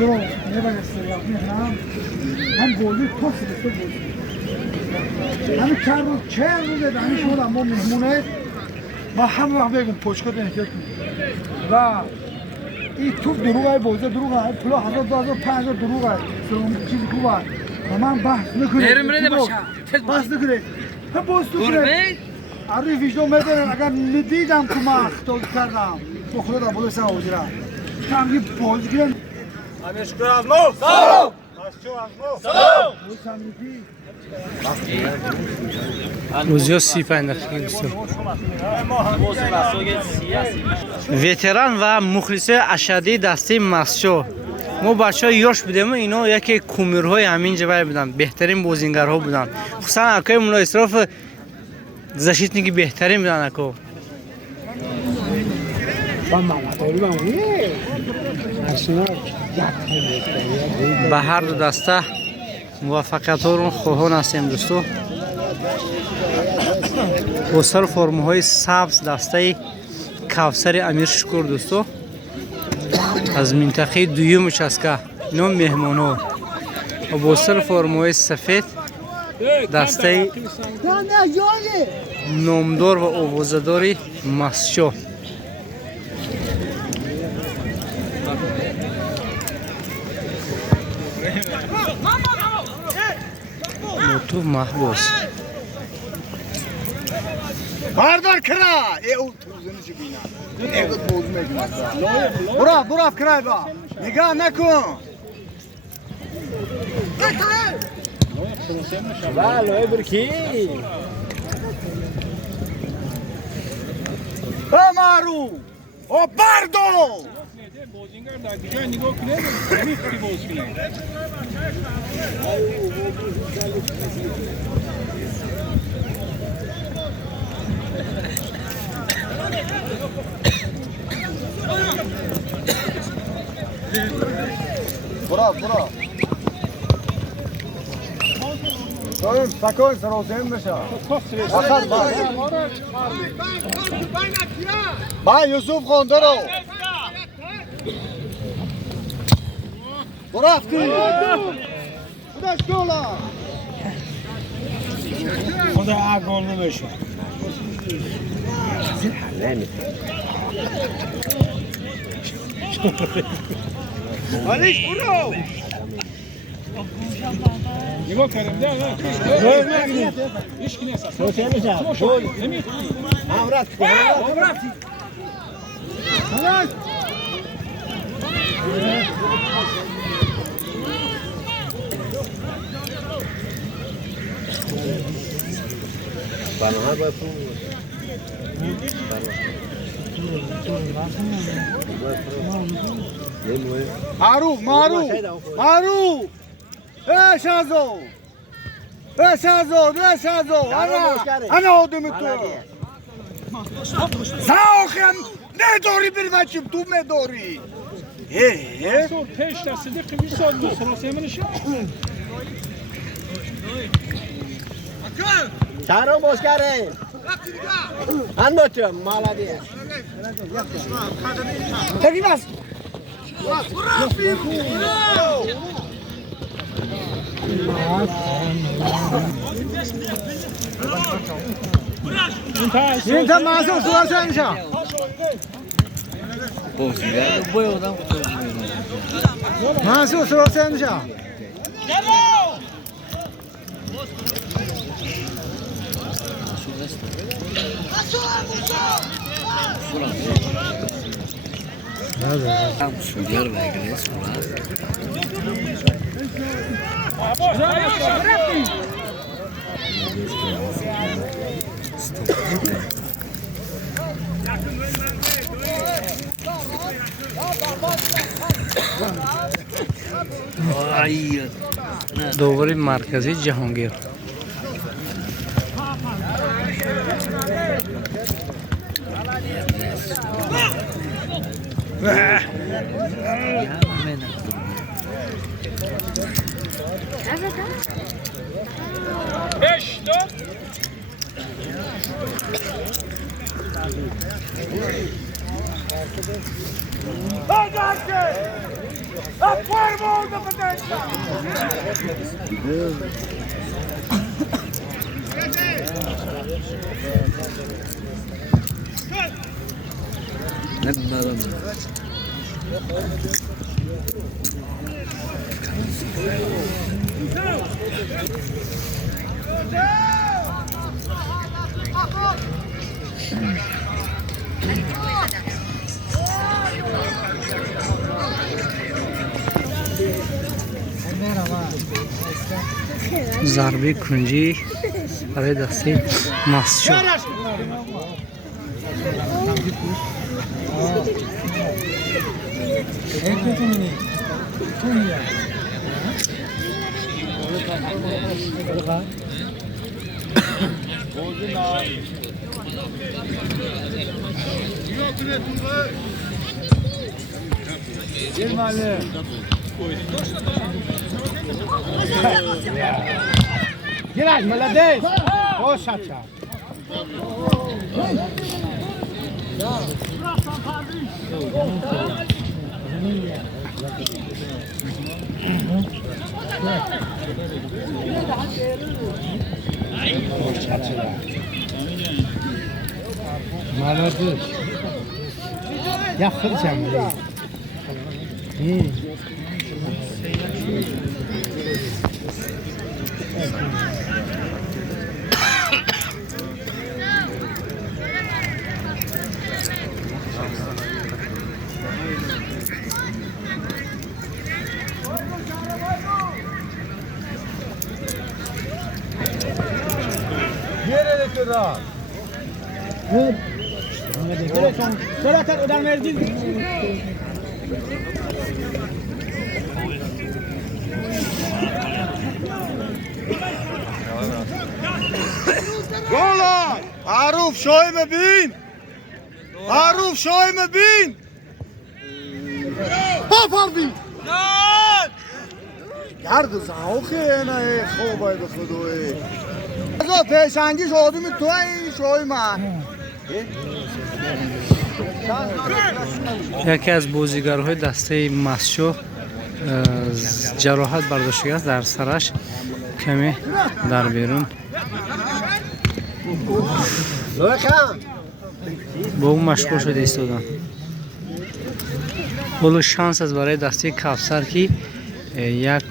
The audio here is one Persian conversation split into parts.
Doğru. Ne bakıyorsun ya? Hem golü pas ediyor golü. Hem çarpı dedi. Hani şu adam o mehmune. Baham var benim poçka deneyecek. Va. این توپ دروغه بازه دروغه پلا 1500 دروغه سوم چیزی خوبه من بحث نکنه بحث نکنه هم باز تو کنه عری ویژدو میدونن اگر ندیدم که من اخطا کردم با خدا را بوده سر آجرا کم یه بازی گیرن شکر از مو سلام سلام روزیا 35 دقیقه ветеран ва мухлиси ашадии дастаи масчо мо бачаҳои ёш будему ино яке кумирҳои ҳамин ҷавай буданд беҳтарин бозингарҳо буданд хусусан акои мулло исроф защитники беҳтарин буданд ако ба ҳар ду даста муваффақиятҳоро хоҳон ҳастем дӯсто бо сару формаҳои сабз дастаи кавсари амир шукур дӯсто аз минтақаи дуюм участка ино меҳмонҳо бо сару формаҳои сафед дастаи номдор ва овозадори масчо моту маҳбос بردار کرا او توزنی چی بینا ایگو توز میکنه براف کرای با نگاه نکن لوی برکی مارو او بردو بازینگر در دیگه نگاه کنه میخوری باز کنه براف Dayım sakın sarılsın mışa. Fakat bak. Ben Yusuf Kondoro. Bıraktı. Bu da şola. O da ağ golünü meşhur. Aliş bro. نگاه کردم ده نه هیچ کی نیست شو نمی‌خواد امرت خلاص بانها باید معروف شازو انا آدم تو زاخم نداری بری بچیم تو نداری سال پیش دسته قیمی سال بود سلاسی همینش چهارم باز کرده انداچم مالادی تکی بس این تا ماسو سواسه میشه ماسو سواسه میشه دوباره مرکزی جهانگیر ضربه کنجی برای دسته ماسچو. Гирать, молодец! О, шача! молодец! Я хочу. Nereye kadar? Zaten öden verdin. Gola! Aruf şoy bin! Aruf şoy bin! Papardi! گرد زاوخه نه خوبه به خدای ازا پیشنگی شادی تو این شوی من یکی از بازیگرهای دسته ماسچو جراحت برداشته است در سرش کمی در بیرون با اون مشغول شده ایستادن. ولی شانس است برای دسته کوثر که یک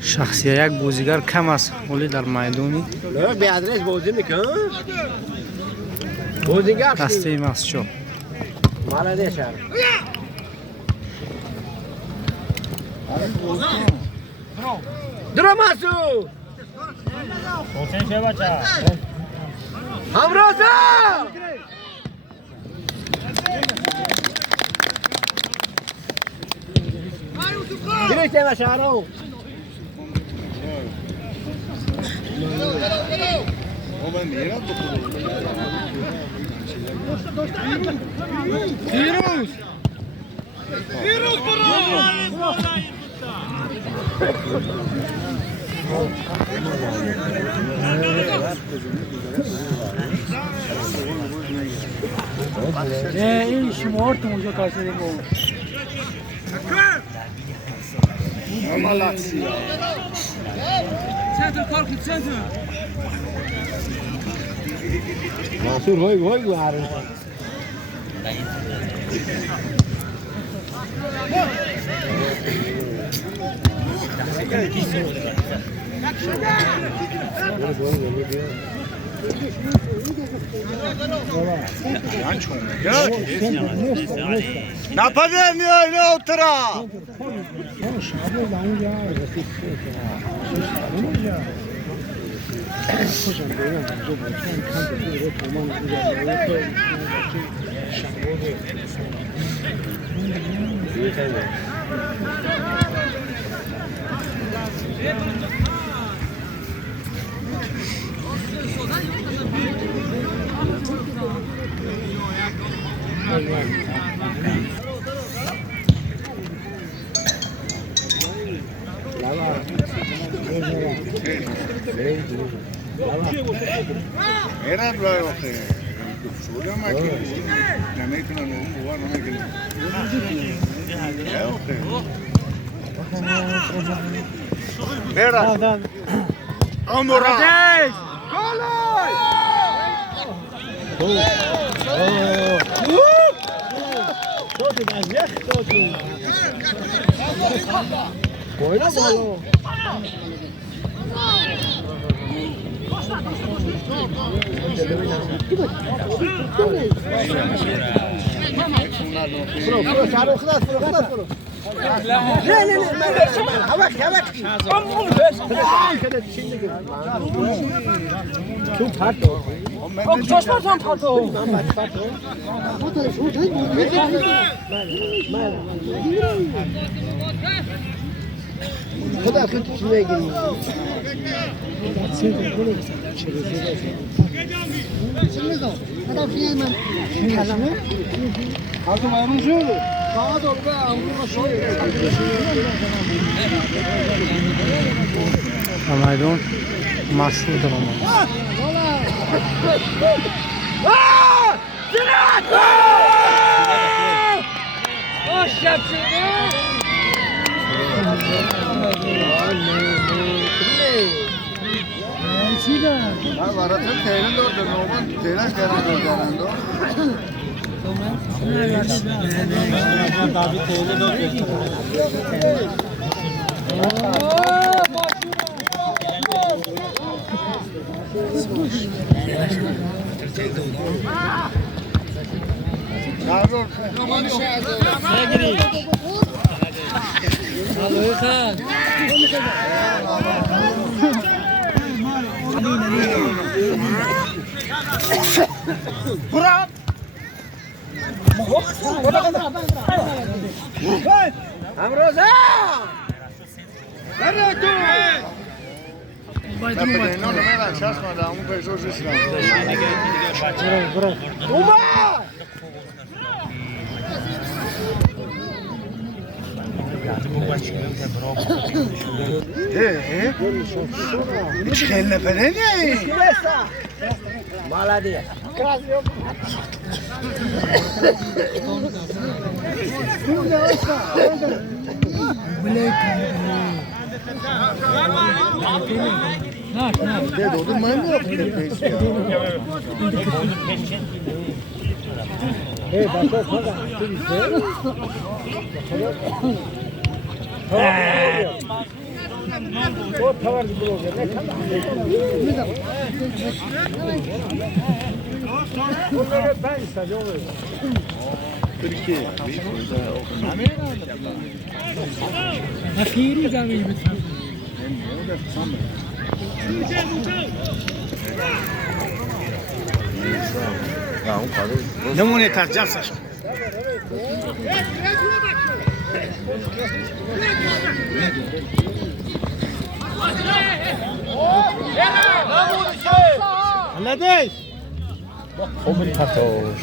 شخصیت یک بازیگر کم است ولی در میدانی به ادرس بازی میکنه. بازیگر دسته ماسچو молодец. دراماسو حسین شه بچا همرازا گرفته بشارو Virüs! Virüs این شمارت اونجا کاسه دیگه مالاتسی سنتر کارکی سنتر منصور وای گوهر Napadem ya ne otura? Era همایدون مشهور دارم نمونه ترجمه‌اش لديش خوب الفتوش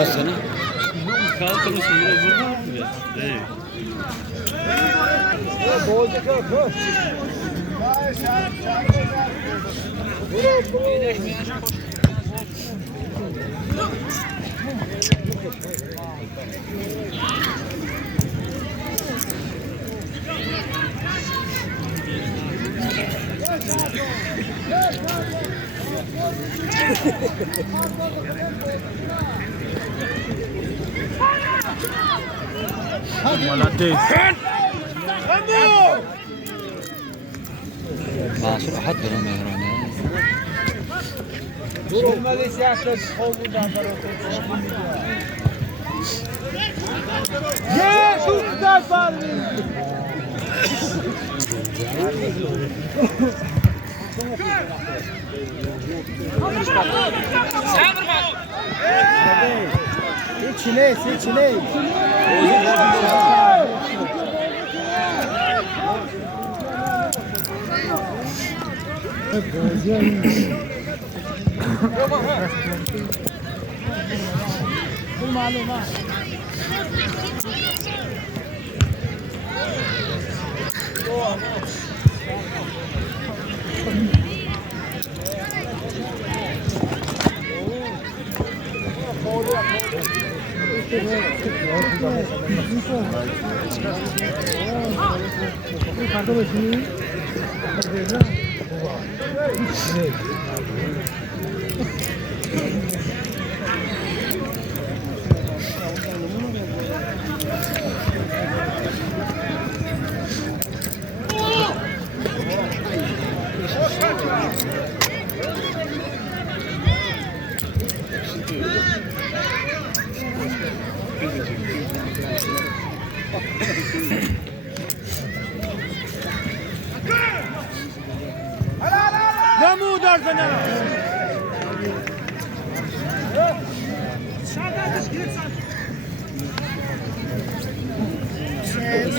Olsun. Kalkın sonra burada. Evet. Mansur Ahad dura mehrane. Çile.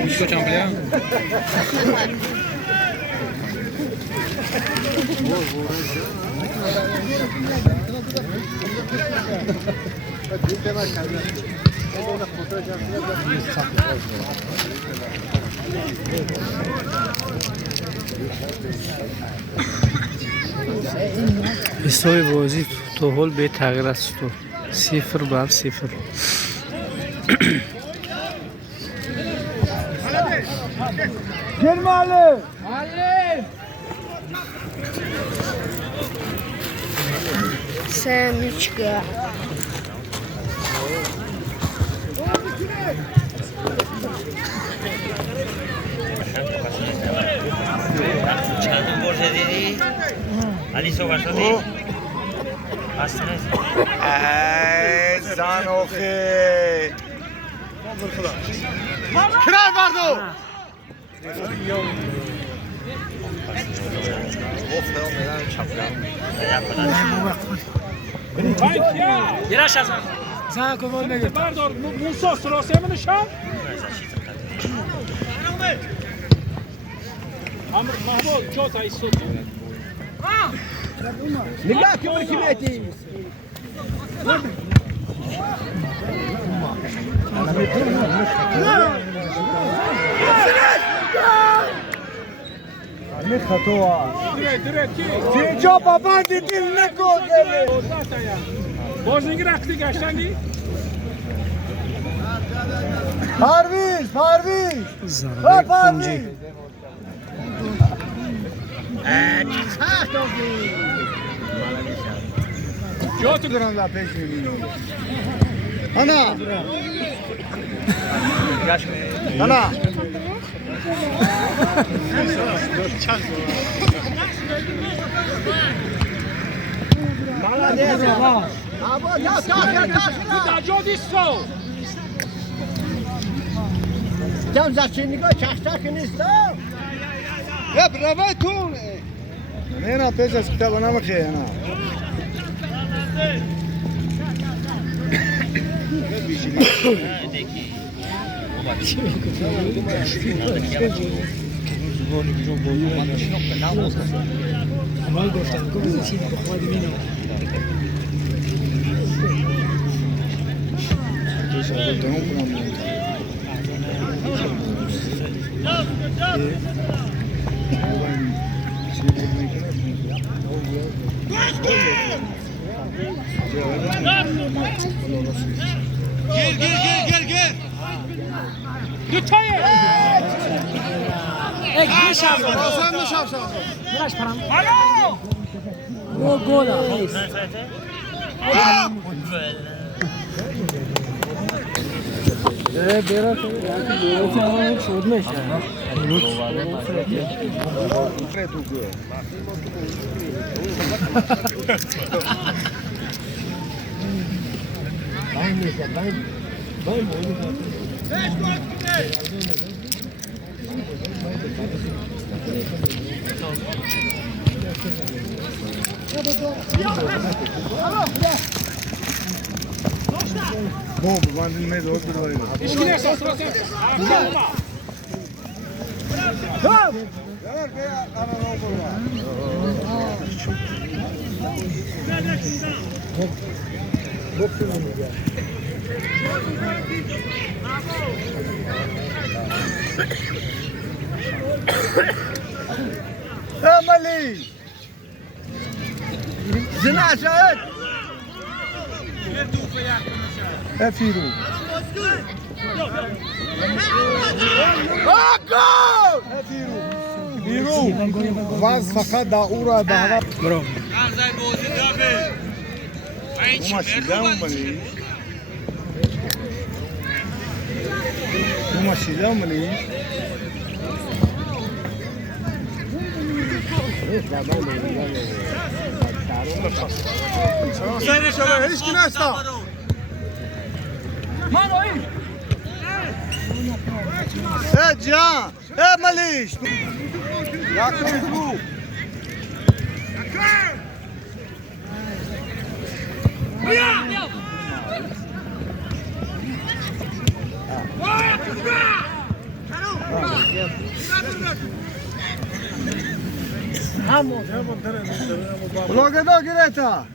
Miško Čamplija. حساب بازی تا حال به تغییر است تو 0-0. Girmali. Семечка. چند برده دیدی؟ علی صحبت شدی؟ بسته نیست زن آخه. کرای بردو. Giraş Hasan. Sana kovan ne gel. Bardor Musa sırası mı nişan? Amr Mahmud çok ay sot. Nigah ki bu kimeti. Ahmet Khatova. Direkt ki. Tinjo baba dil ne kodele. Zaten ya. Bozungi rakti geçtendi. Parviz. ضربه کنجی Çok duran la peşini. Ana. Ana. Malades baba. Abo ya. Kudacı disso. Tam zaczynnika czaszczak نیست. یا براوتون. نه نه پیش از کتاب نمیشه نه. مالي زنا شاهد افيرو افيرو واز فقط داورا دهوا برو هیچ کی نستا جان ملیش Logo da Greta.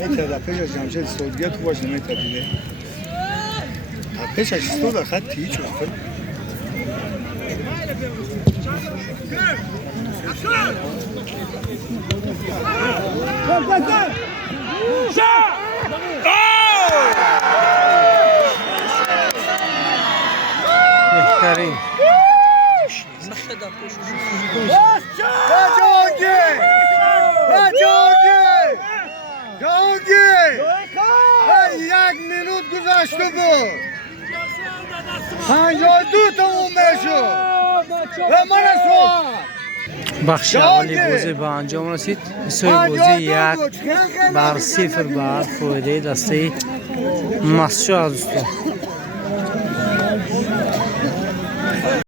Meta da peja jamşet Sovyet başı meta diye. Peja sto da خط hiç yok. بهترین یک minut گذشته بود 52 تموم شد و من سوال بخش اولی بازی به انجام رسید. سوی بازی 1-0 بر فایده دسته مسجو از دوستان.